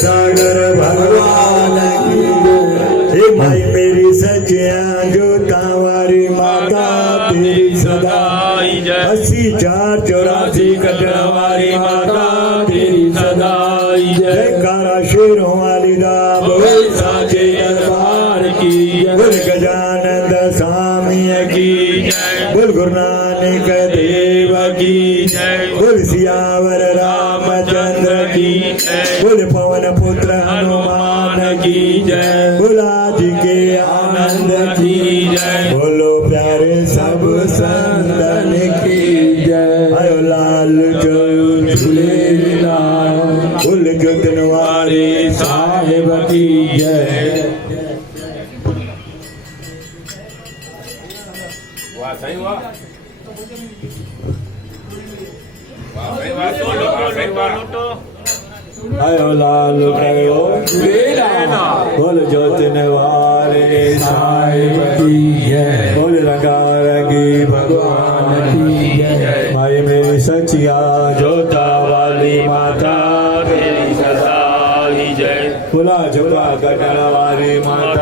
सागर भगवान की हे माई मेरी सचिया जो तावारी माता तेरी सदा अस्सी 484 कटवारी माता तेरी सदा जयकारा शेरों वाली दा बोल साचे दरबार की बोल गजानंद स्वामी की बोल गुरु नानक देव की बोल सियावर रामचंद्र की बोल पवन पुत्र हनुमान की जय बोला जी के आनंद की जय बोलो प्यारे सब संतन की जय आयो लाल जो झूलेलाल बोल जुतन वाले साहेब की जय। वाह सही वाह सही वाह तो आयो लाल भयो बोल ज्योतिन वाले साहिब की जय बोल रंगा रंगी भगवान की जय माई मेरी सचिया जोता वाली माता तेरी सदा ही जय बोला झुका कटन वाली माता